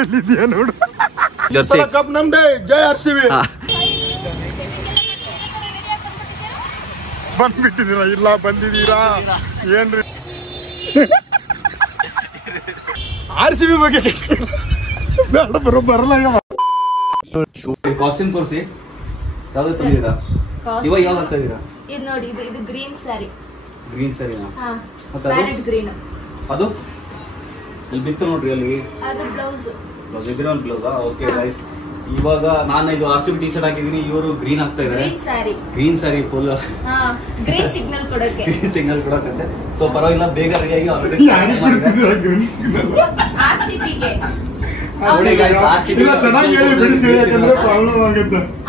ಎಲ್ಲಿದ್ಯಾ ನೋಡು. ಕಪ್ ನಮ್ದೇ, ಜೈ RCB. ಬಂದ್ಬಿಟ್ಟಿದ್ದೀರಾ? ಇಲ್ಲ ಬಂದಿದ್ದೀರಾ ಏನ್ರಿ? RCB ಬಗ್ಗೆ ಬೇಡ ಬರೋ ಬರಲ್ಲ. ಕಾಸ್ಟ್ಯೂಮ್ ತೋರಿಸಿ, ಯಾವ್ದು ತಂದಿದ್ದೀರಾ? ಇವಾಗ ಯಾವ್ದು ಆಗ್ತಾ ಇದ್ದೀರಾ? ಇದು ನೋಡಿ, ಇದು ಗ್ರೀನ್ ಸ್ಯಾರಿ. ಗ್ರೀನ್ ಸ್ಯಾರಿನಾ? Parrot green. ಅದು ಇಲ್ಲಿ ಬಿತ್ತು ನೋಡ್ರಿ, ಅಲ್ಲಿ ಅದು ಬ್ಲೌಸ್. ಬ್ಲೌಸ್ ಬ್ಲೌಸಾ? ಓಕೆ ಗೈಸ್, ಇವಾಗ ನಾನು ಇದು RCB ಟಿ ಶರ್ಟ್ ಹಾಕಿದೀನಿ, ಇವರು ಗ್ರೀನ್ ಆಗ್ತಾ ಇದ್ದಾರೆ. Green sari full green signal ಕೊಡಕ್ಕೆ. ಗ್ರೀನ್ ಸಿಗ್ನಲ್ ಕೊಡಕ್ಕೆ. ಸೊ ಪರವಾಗಿಲ್ಲ, ಬೇಗ ರೆಡಿಯಾಗಿ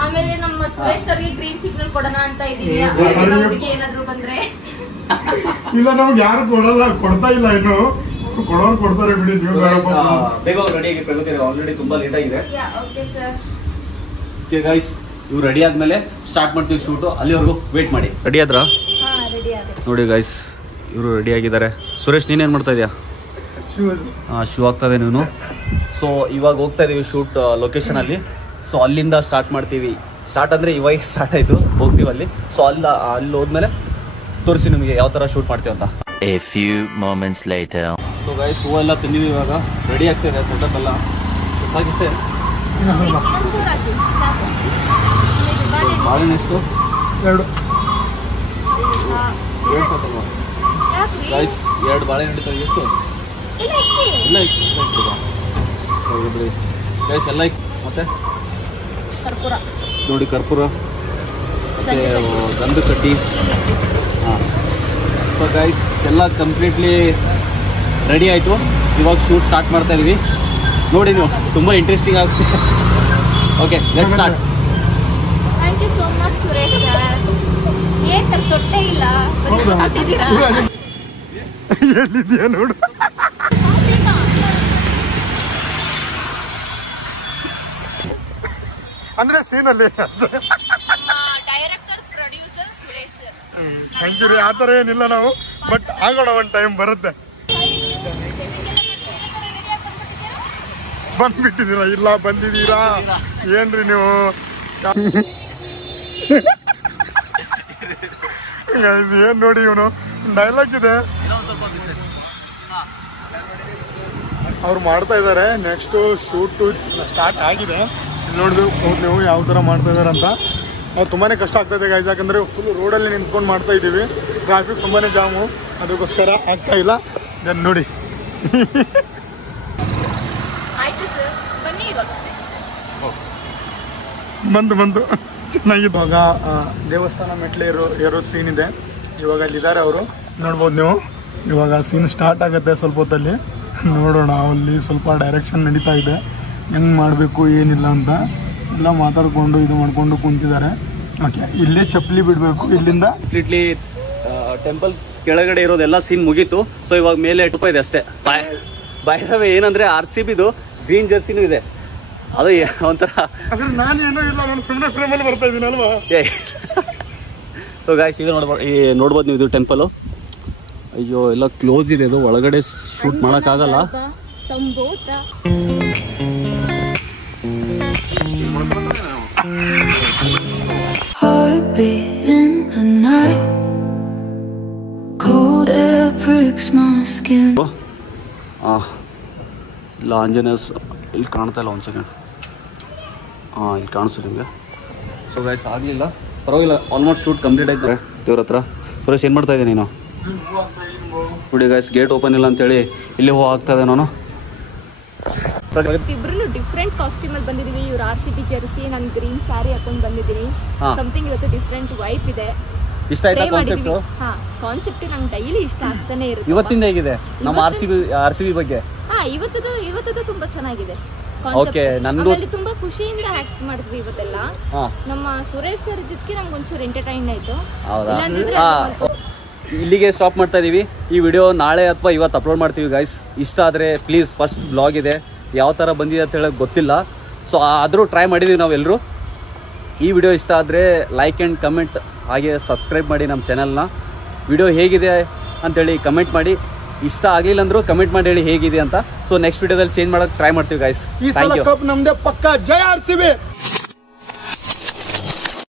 ಆಮೇಲೆ ನಮ್ಮ ಸುರೇಶ್ ಸರ್ಗೆ ಗ್ರೀನ್ ಸಿಗ್ನಲ್ ಕೊಡೋಣ ಅಂತ ಇದೀನಿ. ಏನಾದ್ರು ಬಂದ್ರೆ ಇಲ್ಲ, ನಮ್ಗೆ ಯಾರು ಕೊಡಲ್ಲ, ಕೊಡ್ತಾ ಇಲ್ಲ ಇನ್ನು. ಕೊಡೋರು ಕೊಡ್ತಾರೆ ಬಿಡಿ, ನೀವು ಬೇಗ ರೆಡಿಯಾಗಿ ಪ್ರಗತಿ. ಆಲ್ರೆಡಿ ತುಂಬಾ ಲೇಟ್ ಆಗಿದೆ. Okay sir. ಓಕೆ ಗೈಸ್, ಇವ್ರು ರೆಡಿ ಆದ್ಮೇಲೆ ಸ್ಟಾರ್ಟ್ ಮಾಡ್ತೀವಿ ಶೂಟು. ಅಲ್ಲಿವರೆಗೂ ವೇಟ್ ಮಾಡಿ. ರೆಡಿ ಆದ್ರಾ? ರೆಡಿ ಆಗಿದೆ ನೋಡಿ ಗೈಸ್, ಇವರು ರೆಡಿ ಆಗಿದ್ದಾರೆ. ಸುರೇಶ್, ನೀನೇನ್ ಮಾಡ್ತಾ ಇದೀಯಾ? ಶೂ ಆಗ್ತಾ ಇದೆ ನೀನು. ಸೊ ಇವಾಗ ಹೋಗ್ತಾ ಇದೀವಿ ಶೂಟ್ ಲೊಕೇಶನ್ ಅಲ್ಲಿ. ಸೊ ಅಲ್ಲಿಂದ ಸ್ಟಾರ್ಟ್ ಮಾಡ್ತೀವಿ. ಸ್ಟಾರ್ಟ್ ಅಂದ್ರೆ ಇವಾಗ ಸ್ಟಾರ್ಟ್ ಆಯ್ತು, ಹೋಗ್ತೀವಿ ಅಲ್ಲಿ. ಸೊ ಅಲ್ಲಿ ಹೋದ್ಮೇಲೆ ತೋರಿಸಿ ನಿಮಗೆ ಯಾವ ತರ ಶೂಟ್ ಮಾಡ್ತೀವಿ ಅಂತ. A few moments later. So guys, ಹೂವು ಎಲ್ಲ ತಂದಿವಿ, ಇವಾಗ ರೆಡಿ ಆಗ್ತಿದೆ ಸೆಟಪ್ ಎಲ್ಲ. ಸಾಕಿಷ್ಟೇ ಬಾಳೆಹಣ್ಣು ಎಷ್ಟು? 2 ಸಾಕಲ್ವಾ ಗೈಸ್? 2 ಬಾಳೆಹಣ್ಣು ಹಿಡಿತಾರೆ. ಎಷ್ಟು? ಇಲ್ಲ ಗೈಸ್, ಎಲ್ಲ ಮತ್ತೆ ನೋಡಿ ಕರ್ಪೂರ ಮತ್ತೆ ಗಂಧದ ಕಡ್ಡಿ. ಹಾಂ, ಸೊ ಗೈಸ್ ಎಲ್ಲ ಕಂಪ್ಲೀಟ್ಲಿ ರೆಡಿ ಆಯಿತು. ಇವಾಗ ಶೂಟ್ ಸ್ಟಾರ್ಟ್ ಮಾಡ್ತಾ ಇದೀವಿ. ನೋಡಿ ನೀವು, ತುಂಬ ಇಂಟ್ರೆಸ್ಟಿಂಗ್ ಆಗುತ್ತೆ. Okay, let's start. Thank you so much Suresh sir. ಏನ್ ಸರ್ ತೊಟ್ಟೆ ಇಲ್ಲ, ಎಲ್ಲಿದ್ಯಾ ನೋಡು. ಅಂದ್ರೆ ಸೀನಲ್ಲಿ director producer Suresh sir. Thank you ರೀ. ಆ ಥರ ಏನಿಲ್ಲ ನಾವು, ಬಟ್ ಆಗೋಣ, ಒಂದು ಟೈಮ್ ಬರುತ್ತೆ. ಬಂದ್ಬಿಟ್ಟಿದ್ದೀರಾ? ಇಲ್ಲ ಬಂದಿದ್ದೀರಾ ಏನ್ರಿ ನೀವು? ಏನ್ ನೋಡಿ, ಇವನು ಡೈಲಾಗ್ ಇದೆ, ಅವ್ರು ಮಾಡ್ತಾ ಇದ್ದಾರೆ. ನೆಕ್ಸ್ಟ್ ಶೂಟ್ ಸ್ಟಾರ್ಟ್ ಆಗಿದೆ. ನೋಡ್ಬೇಕು ನೀವು ಯಾವ ಥರ ಮಾಡ್ತಾ ಇದ್ದಾರೆ ಅಂತ. ನಾವು ತುಂಬಾ ಕಷ್ಟ ಆಗ್ತಾ ಇದೆ ಗೈಸ್, ಯಾಕಂದರೆ ಫುಲ್ ರೋಡಲ್ಲಿ ನಿಂತ್ಕೊಂಡು ಮಾಡ್ತಾ ಇದ್ದೀವಿ. ಟ್ರಾಫಿಕ್ ತುಂಬಾ ಜಾಮು, ಅದಕ್ಕೋಸ್ಕರ ಆಗ್ತಾ ಇಲ್ಲ. ದೆನ್ ನೋಡಿ. ಬಂದು ಚೆನ್ನಾಗಿದೆ. ಇವಾಗ ದೇವಸ್ಥಾನ ಮೆಟ್ಲೆ ಏರೋ ಸೀನ್ ಇದೆ. ಇವಾಗ ಅಲ್ಲಿದ್ದಾರೆ ಅವರು, ನೋಡ್ಬೋದು ನೀವು. ಇವಾಗ ಸೀನ್ ಸ್ಟಾರ್ಟ್ ಆಗುತ್ತೆ ಸ್ವಲ್ಪ ಹೊತ್ತಲ್ಲಿ. ನೋಡೋಣ, ಅಲ್ಲಿ ಸ್ವಲ್ಪ ಡೈರೆಕ್ಷನ್ ನಡೀತಾ ಇದೆ, ಹೆಂಗೆ ಮಾಡಬೇಕು ಏನಿಲ್ಲ ಅಂತ ಎಲ್ಲ ಮಾತಾಡ್ಕೊಂಡು ಇದು ಮಾಡ್ಕೊಂಡು ಕುಂತಿದ್ದಾರೆ. ಓಕೆ, ಇಲ್ಲೇ ಚಪ್ಪಲಿ ಬಿಡಬೇಕು ಇಲ್ಲಿಂದ. ಕಂಪ್ಲೀಟ್ಲಿ ಟೆಂಪಲ್ ಕೆಳಗಡೆ ಇರೋದೆಲ್ಲ ಸೀನ್ ಮುಗೀತು. ಸೊ ಇವಾಗ ಮೇಲೆ ಟುಪ್ಪ ಇದೆ ಅಷ್ಟೇ. ಬಾಯ್ರವೇ ಏನಂದ್ರೆ RCBದು ಗ್ರೀನ್ ಜರ್ಸಿನೂ ಇದೆ. ಅದು ಒಂಥರ ನಾನೇನೋ ಇಲ್ಲ, ನಾನು ಸುಮ್ಮನೆ ಫ್ರೇಮಲ್ಲಿ ಬರ್ತಾ ಇದ್ದೀನಿ ಅಲ್ವಾ. ಸೊ ಗಾಯ್ಸ್, ಇದು ನೋಡ್ಬೋದು ನೀವು, ಇದು ಟೆಂಪಲ್. ಅಯ್ಯೋ, ಎಲ್ಲ ಕ್ಲೋಸ್ ಇದೆ, ಇದು ಒಳಗಡೆ ಶೂಟ್ ಮಾಡೋಕ್ಕಾಗಲ್ಲ. ಇಲ್ಲ ಆಂಜನೇಯ ಇಲ್ಲಿ ಕಾಣ್ತಾ ಇಲ್ಲ. ಒಂದು ಸೆಕೆಂಡ್. ಹಾಂ, ಇಲ್ಲಿ ಕಾಣಿಸ್ತು ನಿಮಗೆ. ಸೊ ಗೈಸ್, ಆಗಲಿಲ್ಲ, ಪರವಾಗಿಲ್ಲ. ಆಲ್ಮೋಸ್ಟ್ ಶೂಟ್ ಕಂಪ್ಲೀಟ್ ಆಯ್ತು ದೇವ್ರ ಹತ್ರ. ಸುರೇಶ್, ಏನು ಮಾಡ್ತಾ ಇದ್ದೀನಿ ನೀನು? ನೋಡಿ ಗೈಸ್, ಗೇಟ್ ಓಪನ್ ಇಲ್ಲ ಅಂತೇಳಿ ಇಲ್ಲಿ ಹೂ ಆಗ್ತಾ ಇದೆ. ನಾನು ಇಬ್ರು ಡಿಫ್ರೆಂಟ್ ಕಾಸ್ಟ್ಯೂಮ್ ಅಲ್ಲಿ ಬಂದಿದೀವಿ. ಇವ್ರು RCB ಜರ್ಸಿ, ನಾನು ಗ್ರೀನ್ ಸ್ಯಾರಿ ಹಾಕೊಂಡು ಬಂದಿದ್ದೀನಿ. ಸಮಥಿಂಗ್ ಇವತ್ತು ಡಿಫ್ರೆಂಟ್ ವೈಪ್ ಇದೆ. ಇಷ್ಟ ಆಯ್ತಾ ಕಾನ್ಸೆಪ್ಟ್? ಕಾನ್ಸೆಪ್ಟ್ ನಂಗೆ ಡೈಲಿ ಇಷ್ಟ ಆಗ್ತಾನೆ ಇರುತ್ತೆ. ಇವತ್ತಿಂದ ಹೇಗಿದೆ ನಮ್ಮ RCB ಬಗ್ಗೆ? ಇವತ್ತದು ತುಂಬಾ ಚೆನ್ನಾಗಿದೆ. ಓಕೆ, ನನಗೂ ತುಂಬಾ ಖುಷಿಯಿಂದ ಆಕ್ಟ್ ಮಾಡಿದ್ವಿ ಇವತ್ತೆಲ್ಲ. ನಮ್ಮ ಸುರೇಶ್ ಸರ್ ಇದಕ್ಕೆ ನಮ್ಗೆ ಒಂಚೂರು ಎಂಟರ್ಟೈನ್ ಆಯ್ತು. ಇಲ್ಲಿಗೆ ಸ್ಟಾಪ್ ಮಾಡ್ತಾ ಇದೀವಿ. ಈ ವಿಡಿಯೋ ನಾಳೆ ಅಥವಾ ಇವತ್ತು ಅಪ್ಲೋಡ್ ಮಾಡ್ತೀವಿ ಗೈಸ್. ಇಷ್ಟ ಆದರೆ ಪ್ಲೀಸ್, ಫಸ್ಟ್ ಬ್ಲಾಗ್ ಇದೆ, ಯಾವ ಥರ ಬಂದಿದೆ ಅಂತ ಹೇಳೋಕೆ ಗೊತ್ತಿಲ್ಲ. ಸೊ ಆದರೂ ಟ್ರೈ ಮಾಡಿದ್ದೀವಿ ನಾವೆಲ್ಲರೂ. ಈ ವಿಡಿಯೋ ಇಷ್ಟ ಆದರೆ ಲೈಕ್ ಆ್ಯಂಡ್ ಕಮೆಂಟ್, ಹಾಗೆ ಸಬ್ಸ್ಕ್ರೈಬ್ ಮಾಡಿ ನಮ್ಮ ಚಾನಲ್ನ. ವಿಡಿಯೋ ಹೇಗಿದೆ ಅಂತೇಳಿ ಕಮೆಂಟ್ ಮಾಡಿ. ಇಷ್ಟ ಆಗಲಿಲ್ಲ ಅಂದ್ರೂ ಕಮೆಂಟ್ ಮಾಡಿ ಹೇಳಿ ಹೇಗಿದೆ ಅಂತ. ಸೊ ನೆಕ್ಸ್ಟ್ ವಿಡಿಯೋದಲ್ಲಿ ಚೇಂಜ್ ಮಾಡೋಕೆ ಟ್ರೈ ಮಾಡ್ತೀವಿ ಗೈಸ್. ಈ ಸಲ ಕಪ್ ನಮ್ದೇ ಪಕ್ಕ. ಜೈ RCB.